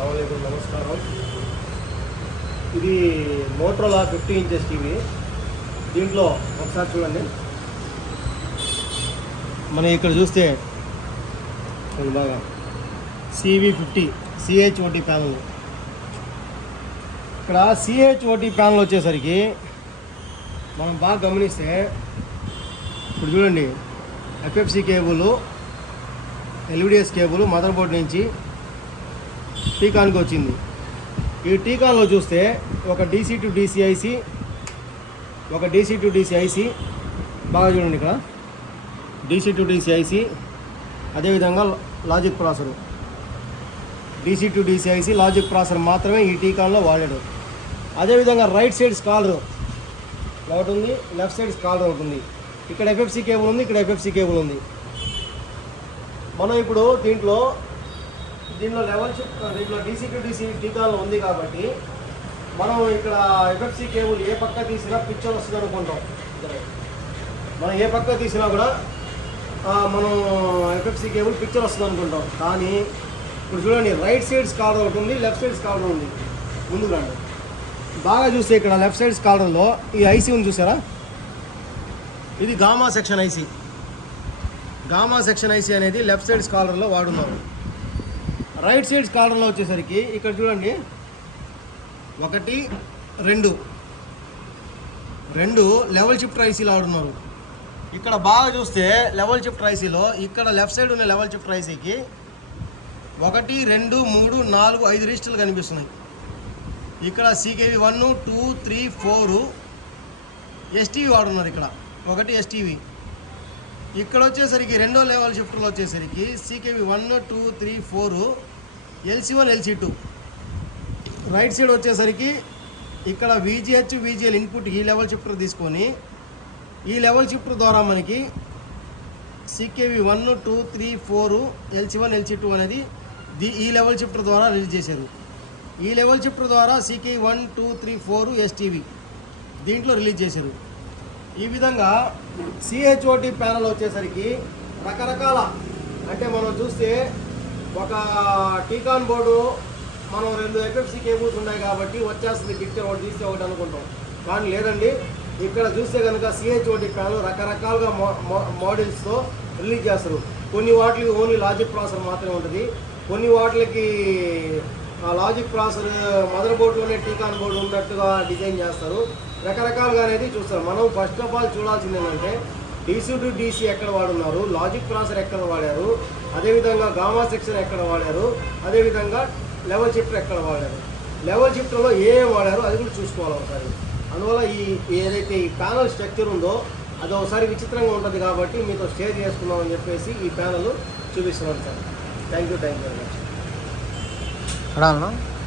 అస్సలాముఅలైకుం నమస్కారం. ఇది Motorola 50 inches TV. దీంట్లో ఒకసారి చూడండి, మనం ఇక్కడ చూస్తే బాగా CV50 CHOT ప్యానల్. ఇక్కడ CHOT ప్యానల్ వచ్చేసరికి మనం బాగా గమనిస్తే ఇప్పుడు చూడండి, FFC cable, LVDS cable mother board నుంచి టీకాన్కి వచ్చింది. ఈ టీకాన్లో చూస్తే ఒక DC to DC IC, ఒక DC to DC IC, బాగా చూడండి ఇక్కడ DC to DC IC, అదేవిధంగా logic processor. DC to DC IC logic processor మాత్రమే ఈ టీకాన్లో వాడాడు. అదేవిధంగా రైట్ సైడ్ స్కాలర్ ఒకటి ఉంది, లెఫ్ట్ సైడ్ స్కాలర్ ఒకటి ఉంది. ఇక్కడ FFC కేబుల్ ఉంది, ఇక్కడ FFC కేబుల్ ఉంది. మనం ఇప్పుడు దీంట్లో లెవెల్ షిఫ్ట్, దీంట్లో DC to DC టీకాన్లో ఉంది కాబట్టి మనం ఇక్కడ FFC కేబుల్ ఏ పక్క తీసినా పిక్చర్ వస్తుంది అనుకుంటాం. మనం ఏ పక్క తీసినా కూడా మనం FFC కేబుల్ పిక్చర్ వస్తుంది అనుకుంటాం. కానీ ఇప్పుడు చూడండి, రైట్ సైడ్ స్కాలర్ ఒకటి ఉంది, లెఫ్ట్ సైడ్ స్కాలర్ ఉంది. ముందుకు రండి, బాగా చూస్తే ఇక్కడ లెఫ్ట్ సైడ్ స్కాలర్లో ఈ IC ఉంది చూసారా, ఇది gamma section IC. Gamma section IC అనేది లెఫ్ట్ సైడ్ స్కాలర్లో వాడున్నారు. రైట్ సైడ్ స్కాలర్లో వచ్చేసరికి ఇక్కడ చూడండి, 1, 2 లెవెల్ షిఫ్టర్ ICలు ఆడున్నారు. ఇక్కడ బాగా చూస్తే లెవెల్ షిఫ్టర్ ICలో ఇక్కడ లెఫ్ట్ సైడ్ ఉన్న లెవెల్ షిఫ్టర్ ICకి 1, 2, 3, 4, 5 రిజిస్టర్లు కనిపిస్తున్నాయి. ఇక్కడ CKV 1, 2, 3, 4 STV వాడున్నారు. ఇక్కడ 1 STV. ఇక్కడ వచ్చేసరికి రెండో లెవెల్ షిఫ్టర్లో వచ్చేసరికి CKV 1, 2, 3, 4 LC1, LC2. Right side వచ్చేసరికి ఇక్కడ VGH, VGL ఇన్పుట్ ఈ లెవెల్ షిఫ్టర్ తీసుకొని ఈ లెవెల్ షిఫ్టర్ ద్వారా మనకి CKV 1, 2, 3, 4 LC1, LC2 అనేది ఈ లెవెల్ షిఫ్టర్ ద్వారా రిలీజ్ చేశారు. ఈ లెవెల్ షిఫ్టర్ ద్వారా CKV 1, 2, 3, 4 STV దీంట్లో రిలీజ్ చేశారు. ఈ విధంగా CHOT ప్యానల్ వచ్చేసరికి రకరకాల, అంటే మనం చూస్తే ఒక టీకాన్ బోర్డు మనం 2 FFC కేబుల్స్ ఉన్నాయి కాబట్టి వచ్చేస్తుంది పిక్చర్, ఒకటి తీస్తే ఒకటి అనుకుంటాం. కానీ లేదండి, ఇక్కడ చూస్తే కనుక CHOT ప్యానల్ రకరకాలుగా మోడల్స్తో రిలీజ్ చేస్తారు. కొన్ని వాటికి ఓన్లీ లాజిక్ ప్రాసెసర్ మాత్రమే ఉంటుంది, కొన్ని వాటికి లాజిక్ ప్రాసెసర్ మదర్ బోర్డులోనే టీకాన్ బోర్డు ఉన్నట్టుగా డిజైన్ చేస్తారు. రకరకాలుగా అనేది చూస్తారు. మనం ఫస్ట్ ఆఫ్ ఆల్ చూడాల్సింది ఏంటంటే DC to DC ఎక్కడ వాడున్నారు, లాజిక్ ప్రాసెసర్ ఎక్కడ వాడారు, అదేవిధంగా గామా సెక్షన్ ఎక్కడ వాడారు, అదేవిధంగా లెవెల్ షిఫ్టర్ ఎక్కడ వాడారు, లెవెల్ షిఫ్టర్లో ఏం వాడారు అది కూడా చూసుకోవాలి ఒకసారి. అందువల్ల ఏదైతే ఈ ప్యానల్ స్ట్రక్చర్ ఉందో అది ఒకసారి విచిత్రంగా ఉంటుంది కాబట్టి మీతో షేర్ చేసుకుందామని చెప్పేసి ఈ ప్యానల్ చూపిస్తున్నాను sir. Thank you very much.